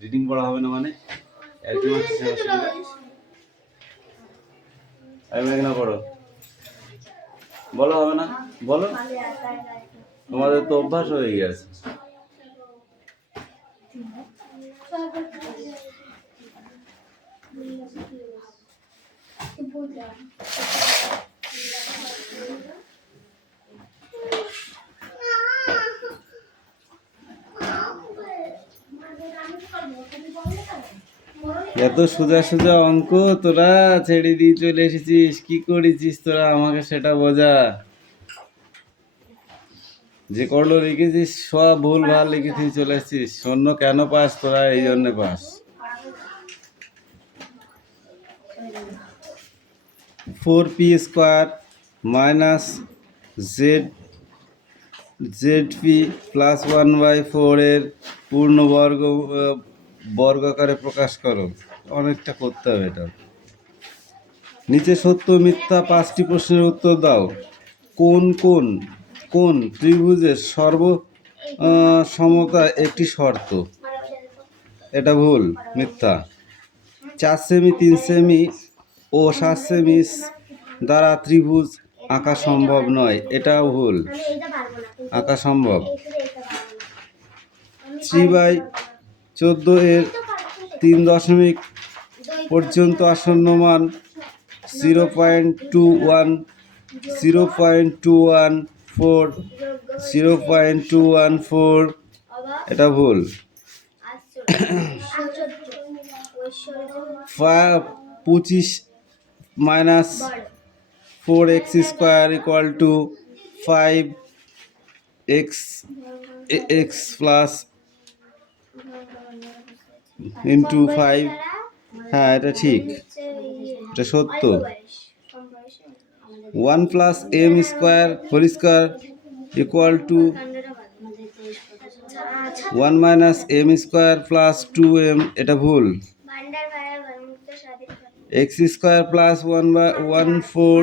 Reading পড়া হবে না মানে আর কি মারছিস আমার সঙ্গে? আমি না পড়ো, বলো হবে না, বলো। তোমাদের তো অভ্যাস হয়ে গেছে। এত সোজা সোজা অঙ্ক তোরা ছেড়ে দিয়ে চলে এসেছিস, কি করেছিস তোরা আমাকে সেটা বোঝা। যে করলো লিখেছিস সব ভুল ভাল লিখেছিস, চলে এসেছিস। শূন্য কেন পাস তোরা? এই জন্য pass. 4p² minus zp plus 1/4 এর পূর্ণ বর্গাকারে প্রকাশ করো। অনেকটা করতে হবে এটা। নিচে সত্য মিথ্যা 5টি প্রশ্নের উত্তর দাও। কোন কোন কোন ত্রিভুজের সমতা একটি শর্ত? এটা ভুল, মিথ্যা। 4 সেমি 3 সেমি ও 7 সেমি দ্বারা ত্রিভুজ আঁকা সম্ভব নয়, এটাও ভুল। আঁকা সম্ভব। 3/14 এর 3 দশমিক পর্যন্ত আসন্ন মান 0.214 এটা ভুল। 25 minus 4x² = 5x plus into 5। হ্যাঁ, এটা ঠিক, এটা সত্য। 1 + m² whole square = 1 - m² + 2m, এটা ভুল। x² + 1/4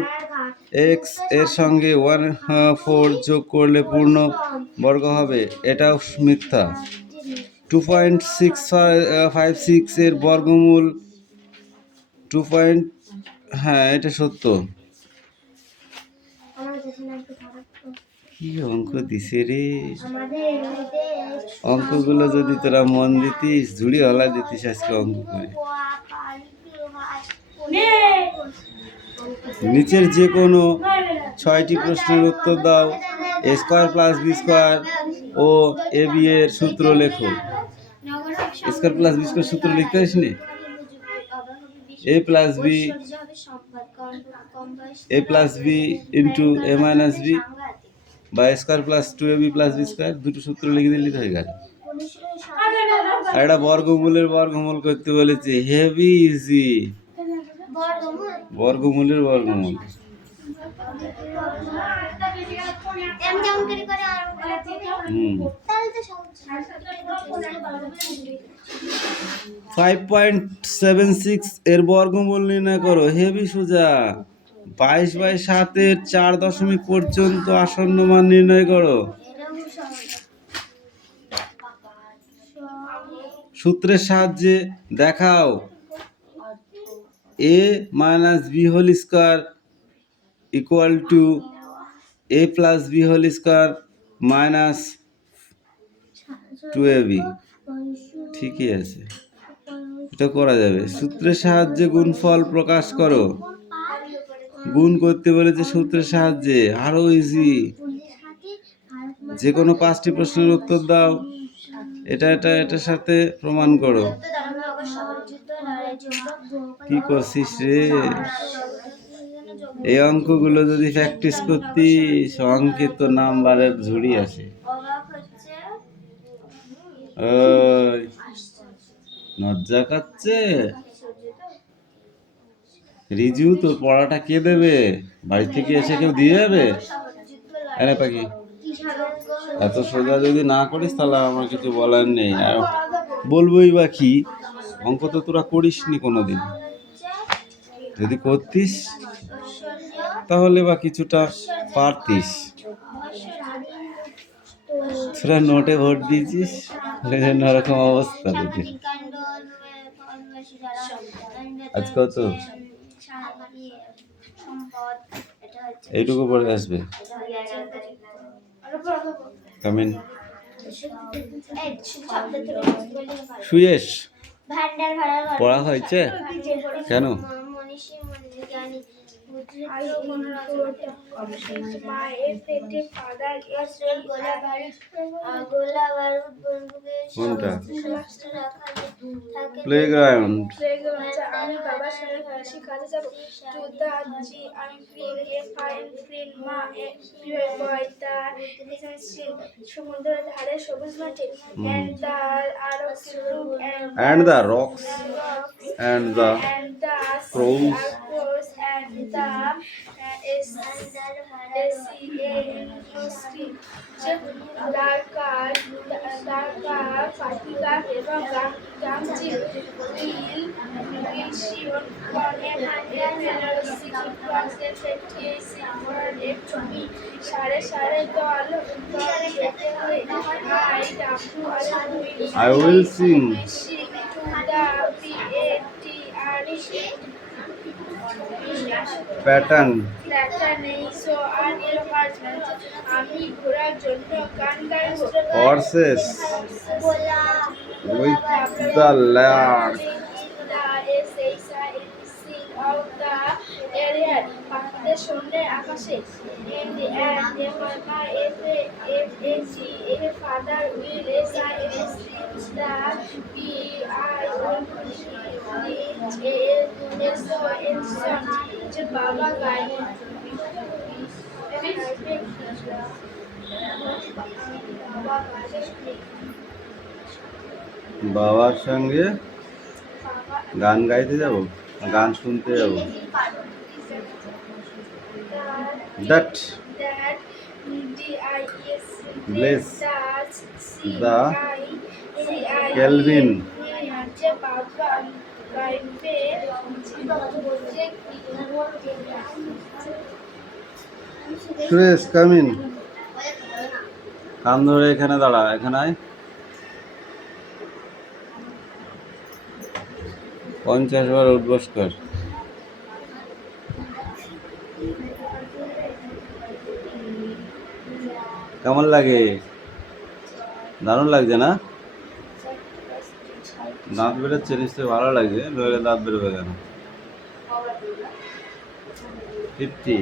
x এর সঙ্গে 1/4 যোগ করলে পূর্ণ বর্গ হবে, এটাও মিথ্যা। 2.656 এর বর্গমূল 2. হ্যাঁ, এটা সত্য। কি অঙ্ক দিছে রে! অঙ্কগুলো যদি তোরা মন দিতিস, ঝুড়ি হলা দিতিস আজকে অঙ্ক করে। নিচের যে কোনো 6টি প্রশ্নের উত্তর দাও। a² + b² ও ab এর সূত্র লেখো। a² + b² সূত্র লিখতে আসনি? a + b into a - b বা a² + 2ab + b², দুটো সূত্র লিখে দিলে হয়ে গেল। আর এটা বর্গমূলের বর্গমূল করতে বলেছে, হেভি ইজি। বর্গমূলের বর্গমূল। 5.76 এর বর্গমূল নির্ণয় করো। হেভি সোজা। 22/7 এর 4 দশমিক পর্যন্ত আসন্ন মান নির্ণয় করো। সূত্রের সাহায্যে দেখাও। a - b² = a + b² - 2ab। ঠিকই আছে, এটা করা যাবে। সূত্রের সাহায্যে গুণফল প্রকাশ করো। গুণ করতে বলেছে সূত্রের সাহায্যে, আরো ইজি। যে কোনো 5টি প্রশ্নের উত্তর দাও। এটার সাথে প্রমাণ করো। কি করছিস রে? এই অঙ্কগুলো যদি প্র্যাকটিস করতিস, অঙ্কে তো নাম্বারের ঝুড়ি আসে। ওই লজ্জা কাচ্ছে রিজু, তোর পড়াটা কে দেবে? বাড়ি থেকে এসে কেউ দিয়ে যাবে? আরে পাখি, এত সোজা যদি না করিস তাহলে আমার কিছু বলার নেই। আর বলবোই বা কি? অঙ্ক তো তোরা করিসনি কোনোদিন। যদি করতিস তাহলে বা কিছুটা পারতিস। তোরা নোটে ভোট দিয়েছিস, ওরকম অবস্থা তোদের। আজ কত? এইটুকু পরে আসবে। কামিন। সুয়েশ পড়া হয়েছে কেন? কোনটা? প্লেগ্রাউন্ড। আমি বাবার সঙ্গে কৃষি কাজে যাব। To the G I clean F I N clean মা a pure boy the essential সমুদ্রের ধারে সবুজ মাঠে and the rocks room and the rocks and the crows and the পাখিকার এবং গামচিল will she on a সাড়ে সাড়ে দল যেতে হয়ে I will sing to the pattern আমি ঘোরার জন্য গান গাইব horses with the lark পাখিদের সঙ্গে আকাশে ফাদার উইল বাবা গাইড বাবার সঙ্গে গান গাইতে যাব, গান শুনতে যাব। That bless the Kelvin Suresh come in. কান ধরে এখানে দাঁড়া, এখানে আয়। 50 বার উঠবস কর। কেমন লাগে? দারুণ লাগছে না? দাঁত বেরোচ্ছে নিশ্চয়ই ভালো লাগছে, নইলে দাঁত বেরোবে কেন? 50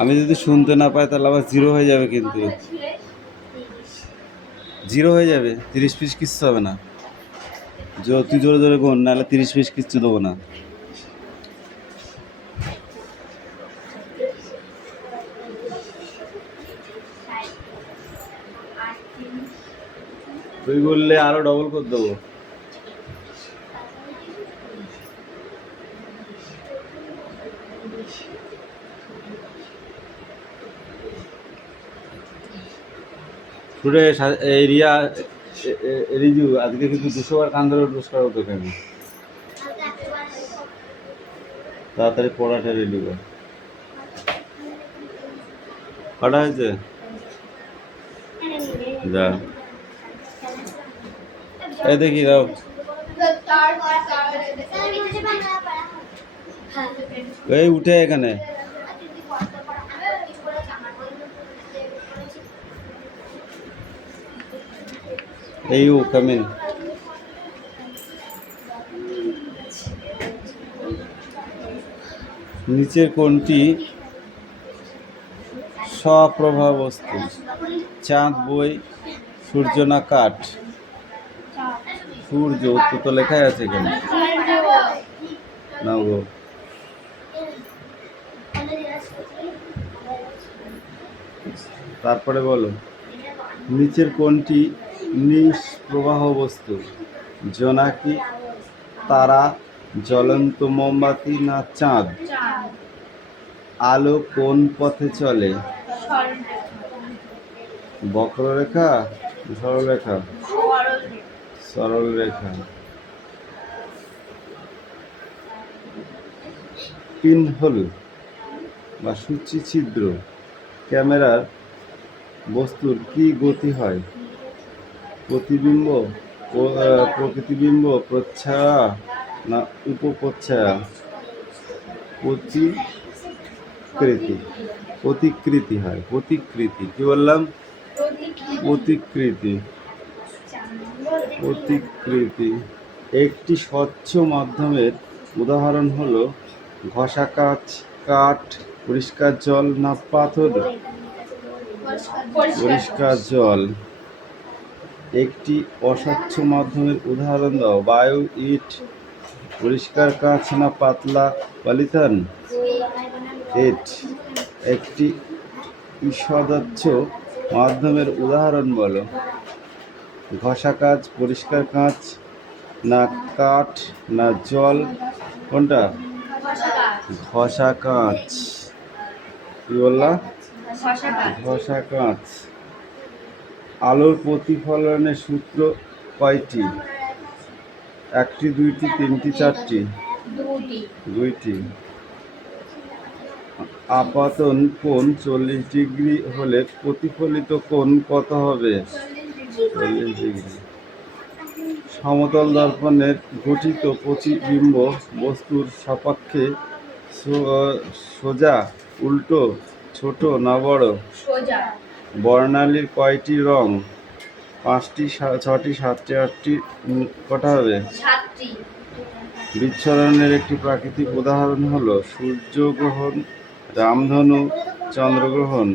আমি যদি শুনতে না পাই তাহলে আবার 0 হয়ে যাবে, কিন্তু 0 হয়ে যাবে। 30 পিস কিচ্ছু হবে না। তুই জোরে জোরে গোন, নাহলে 30 পিস কিচ্ছু দেবো না। তুই বললে আরো ডবল করে দেবো। রিয়া রিজু আজকে কিন্তু 200 বার কান ধরে উঠবস করা হতো কেন? তাড়াতাড়ি পড়াটা রেডি কর। কটা হয়েছে? যা এই দেখি দাও। এই উঠে এখানে। এই ইউ কাম ইন। নিচের কোনটি স্বপ্রভা বস্তু? চাঁদ, বই, সূর্য না কাঠ? সূর্য। উত্তর তো লেখাই আছে এখানে। না গো, তারপরে বলো, নিচের কোনটি নিষ্প্রবাহ বস্তু? জোনাকি, তারা, জ্বলন্ত মোমবাতি না চাঁদ? আলো কোন পথে চলে? বক্ররেখা, সরলরেখা? সরল রেখা। পিনহোল বা সূচি ছিদ্র। ক্যামেরার বস্তুর কি গতি হয়? প্রতিবিম্ব, প্রকৃতিবিম্ব, প্রচ্ছায়া না উপপ্রচ্ছায়া? প্রতিকৃতি। প্রতিকৃতি হয়, প্রতিকৃতি। কি বললাম? প্রতিকৃতি। প্রতিকৃতি। একটি স্বচ্ছ মাধ্যমের উদাহরণ হলো ঘষা কাচ, কাঠ, পরিষ্কার জল না পাথর? পরিষ্কার জল। একটি অস্বচ্ছ মাধ্যমের উদাহরণ দাও। বায়ু, ইট, পরিষ্কার কাচ না পাতলা পলিথিন? ইট। একটি ঈষদচ্ছ মাধ্যমের উদাহরণ বলো। ঘষা কাচ, পরিষ্কার কাঁচ না কাঠ না জল? কোনটা? ঘষা কাঁচ। কি বললা? ঘষা কাঁচ। আলোর প্রতিফলনের সূত্র কয়টি? একটি, দুইটি, তিনটি, চারটি? দুইটি। আপাতন কোণ 40 ডিগ্রি হলে প্রতিফলিত কোণ কত হবে? 40 ডিগ্রি। সমতল দর্পণের গঠিত প্রতিবিম্ব বস্তুর সপক্ষে সোজা, উল্টো, ছোট না বড়? সোজা। বর্ণালীর কয়টি রং? 5টি, 6টি, 7টি, 8টি? কটা হবে? 7টি। বিচ্ছরণের একটি প্রাকৃতিক উদাহরণ হলো সূর্যগ্রহণ, রামধনু, চন্দ্রগ্রহণ।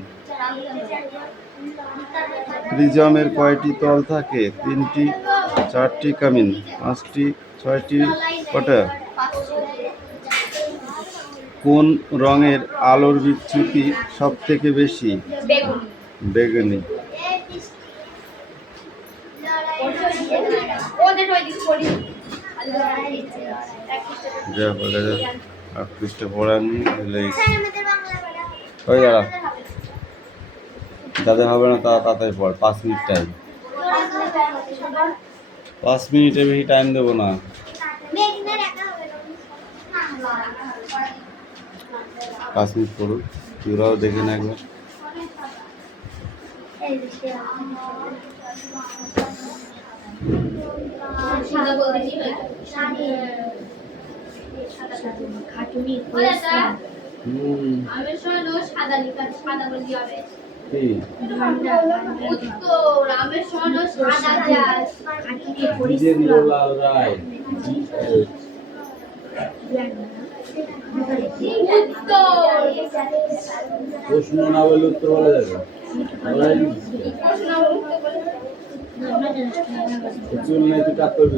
প্রিজমের কয়টি তল থাকে? 3টি, 4টি, কামিন? 5টি, 6টি? কটা? কোন রঙের আলোর বিচ্যুতি সব থেকে বেশি? বেগুনি। যা বলে আর পৃষ্ঠে পড়ানি ওই দাঁড়া, যাদের হবে না তারা তাড়াতাড়ি পড়। 5 মিনিট টাইম। 5 মিনিটের বেশি টাইম দেবো না। 5 মিনিট পড়ুক, তোরাও দেখে না একবার। লাল রায় প্রশ্ন না বলে উত্তর বলা যাবে। চুল নেই, তুই টাক করবি?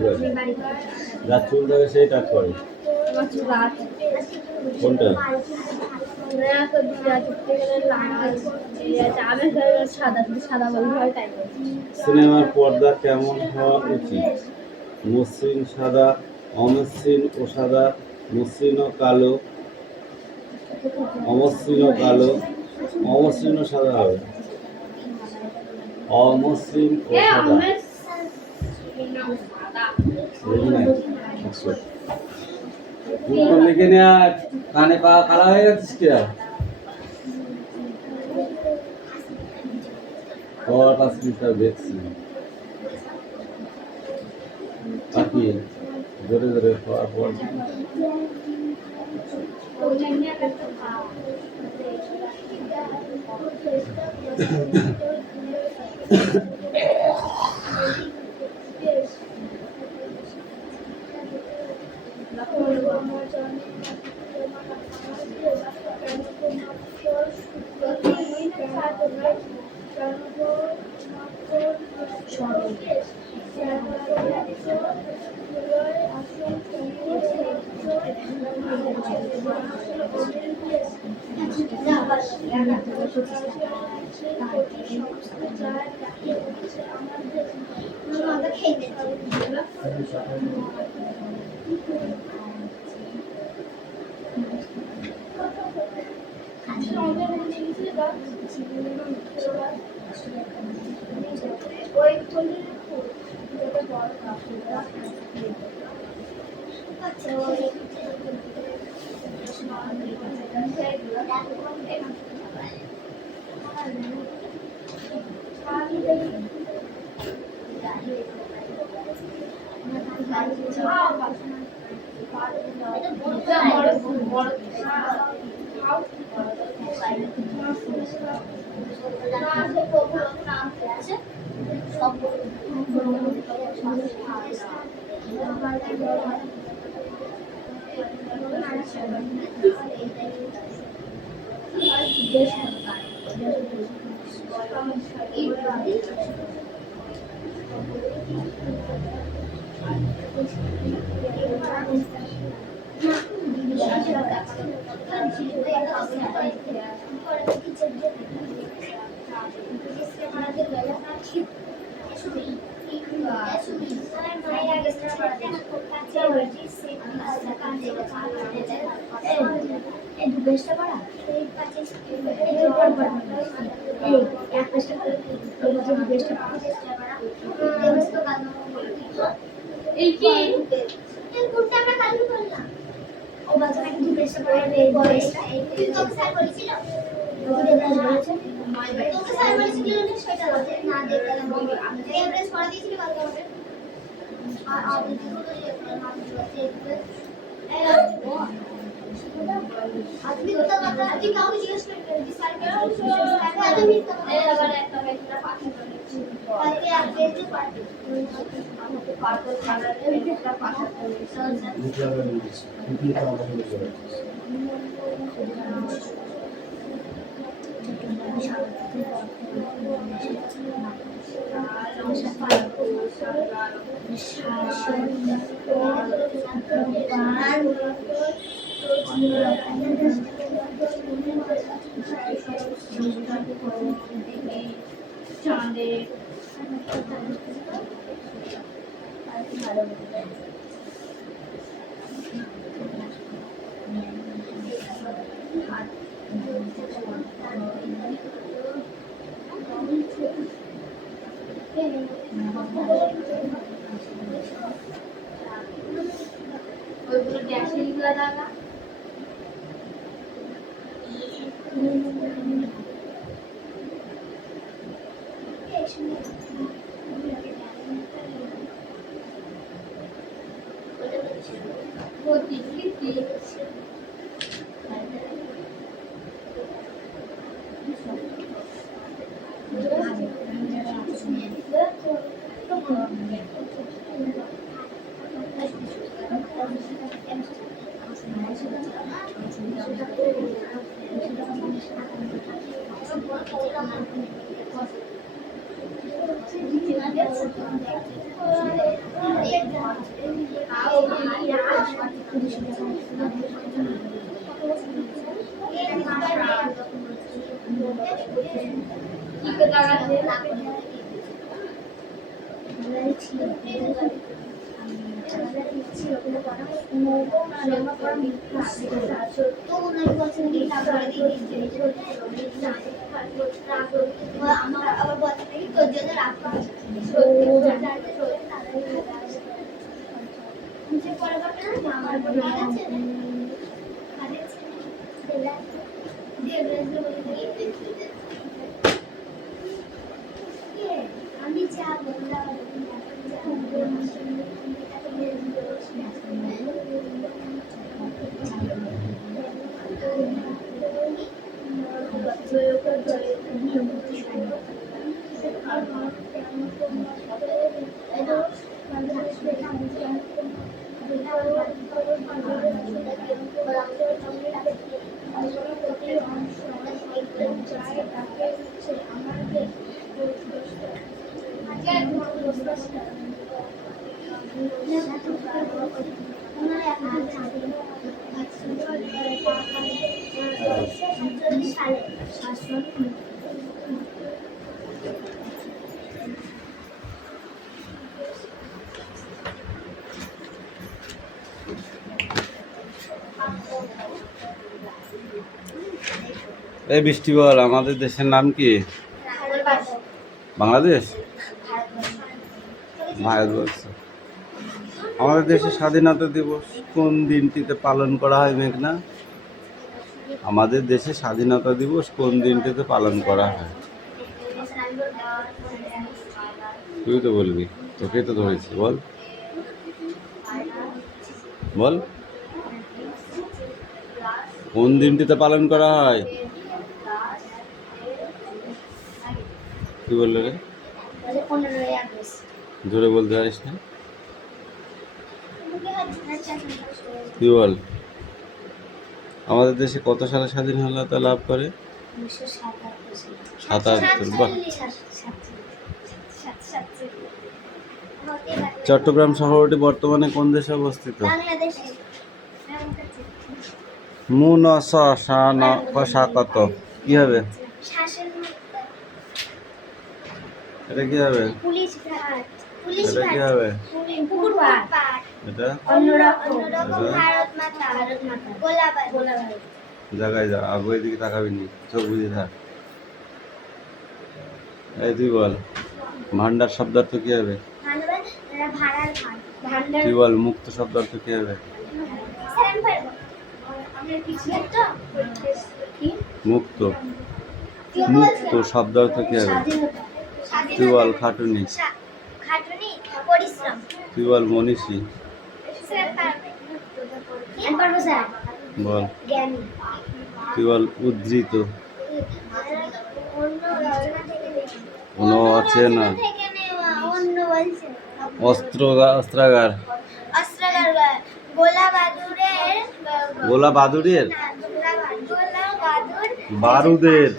যার চুল থাকে সেই টাক করে। কোনটা? সিনেমার পর্দা কেমন হওয়া উচিত? মসৃণ সাদা, অমসৃণ ও সাদা, মসৃণ ও কালো? অমসৃণ ও কালো। অমসৃণ ও সাদা হবে। অমসৃণ ও সাদা। লিখে নেয়া কানে পা কালা হয়ে গেছিস কে? 5 মিনিট দেখছি বাকি ধরে ধরে খাওয়ার পর ওই এই বৃষ্টি বল, আমাদের দেশের নাম কি? বাংলাদেশ। ভারতবর্ষ। আমাদের দেশে স্বাধীনতা দিবস কোন দিনটিতে পালন করা হয় মেঘনা? আমাদের দেশে স্বাধীনতা দিবস কোন দিনটিতে পালন করা হয়? তুই তো বলবি, তোকে তো ধরেছি, বল বল কোন দিনটিতে পালন করা হয়? কি বললো রে? জোরে বলতে পারিস না? তুই বল, আমাদের দেশে কত সালে স্বাধীনতা লাভ করে? ৭৭। বাহ। চট্টগ্রাম শহরটি বর্তমানে কোন দেশে অবস্থিত? কত কি হবে? এটা কি হবে? এটা কি হবে? এটা জায়গায় যা, আগে এদিকে তাকাবি নি, চোখ বুঝে থাক। এই তুই বল, ভান্ডার শব্দার্থ কি হবে? তুই বল, মুক্ত শব্দার্থ কি হবে? মুক্ত। মুক্ত শব্দার্থ কি হবে? তুই বল, খাটুনি। তুই বল, মনীষী। বল, তুই বল, উদ্ধৃত। কোনো আছে না। অস্ত্রাগার। গোলা বাদুড়ের বারুদের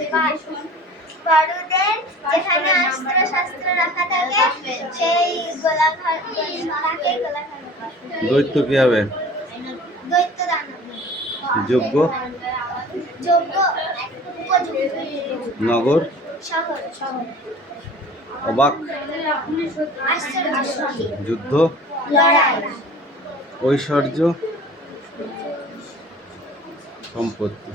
যেখানে অস্ত্র শস্ত্র রাখা থাকে সেই গোলাঘর তাকে গোলাঘর। দৈত্য কি হবে? দৈত্য দানব। যোগ্য। যোগ্য উপযুক্ত। নগর। শহর। শহর। অবাক। আশ্চর্য। যুদ্ধ। লড়াই। ঐশ্বর্য। সম্পত্তি।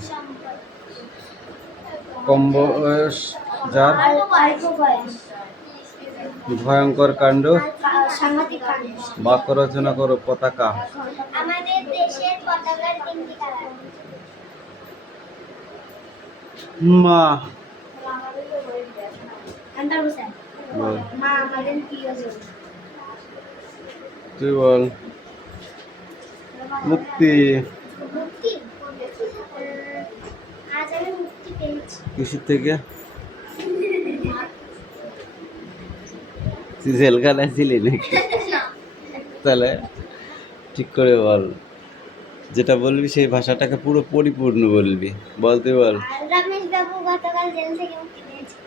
কম বয়স যার। ভয়ঙ্কর কাণ্ড। সাংঘাতিক কাণ্ড। বাক্য রচনা করো। পতাকা। আমাদের দেশের পতাকার তিনটি কালার। মা। বল। মা আমাদের প্রিয়জন। তুই বল, মুক্তি। মুক্তি। আজ আমি মুক্তি পেয়েছি। কিসের থেকে? তুই জেলখানায় ছিলি নাকি? তাহলে ঠিক করে বল, যেটা বলবি সেই ভাষাটাকে পুরো পরিপূর্ণ বলবি। বলতে বল। রমেশ বাবু গতকাল জেল থেকে মুক্তি পেয়েছে।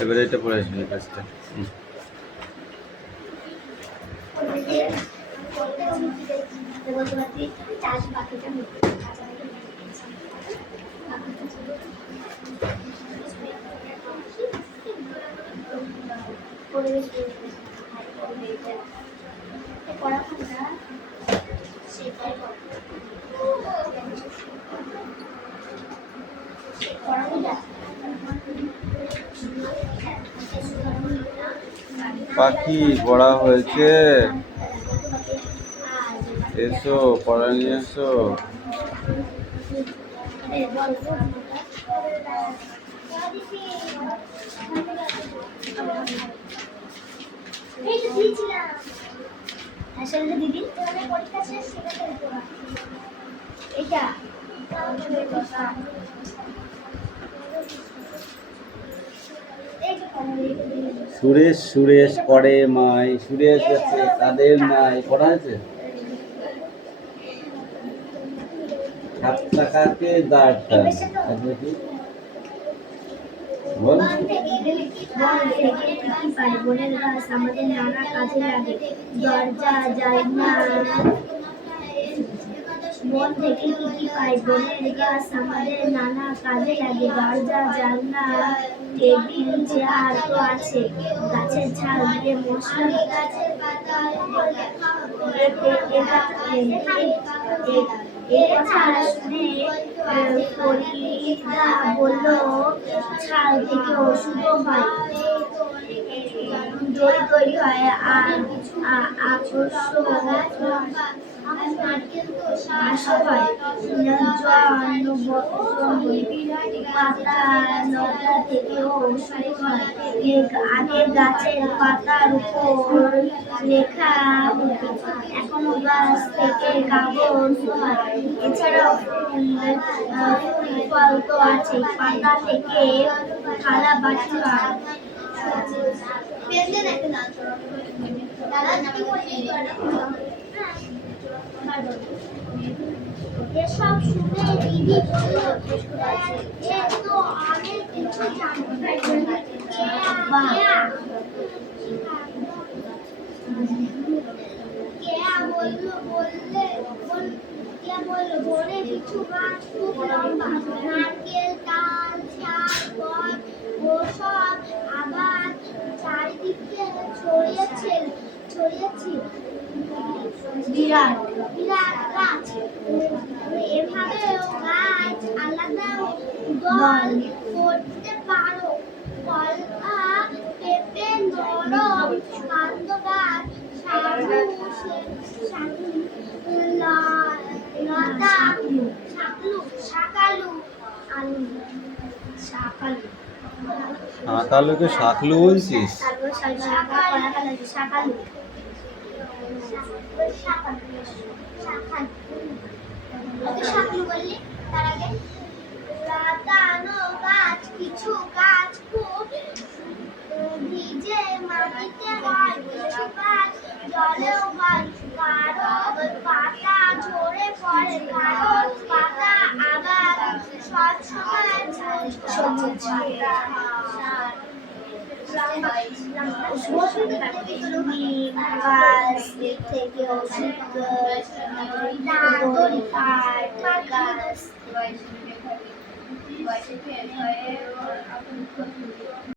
এবারে এটা পড়ে আসবি কাজটা। পাখি পড়া হয়েছে, এসো পড়া নিয়ে এসো। দিদি তোমাদের পরীক্ষা শেষ এটা সুরেশ সুরেশ করে মাই, সুরেশ আছে তাদের নাই, পড়া হয়েছে। 7 টাকাকে 4টা বল। বোনের গাছ আমাদের নানা কাজে লাগে, দরজা জানলা। বন থেকে কি কি পাই? বোনের গাছ আমাদের নানা কাজে লাগে, দরজা জানলা টেবিল চেয়ার তো আছে, গাছের ছাল দিয়ে মশলা, গাছের পাতা এ কথা শুনে পরীক্ষা বলল, ছাল থেকে ওষুধও হয়, দই তৈরি হয়, আর আঁশও হয়, পাতা লতা থেকেও ওষুধ হয়। আগে গাছের পাতার উপর লেখা হতো, এখনো গাছ থেকে কাগজ হয়। এছাড়াও ফুল ফল তো আছে, পাতা থেকে থালা বাটি হয়। এসব শুনে দিদি বলল, এ তো অনেক কিছু জানতে বনে কিছু গাছ খুব লম্বা, নারকেল, তাল, শাল, বট ওসব আবার চারিদিকে ছড়িয়েছে বিরাট বিরাট গাছ। এভাবেও গাছ আলাদা দল করতে পারো। কলা, পেঁপে, নরম, কান্দ গাছ, লতা, শাকালু, শাকালুকে শাকলু বলছিস? শাকালু, বললি তার আগে। লতানো গাছ, কিছু গাছ খুব ভিজে মাটিতে হয়, কিছু গাছ জলেও হয়। কারো পাতা ঝরে পড়ে, কারো পাতা আবার সবসময় নিম গাছ থেকে ওষুধ তৈরি গাছ।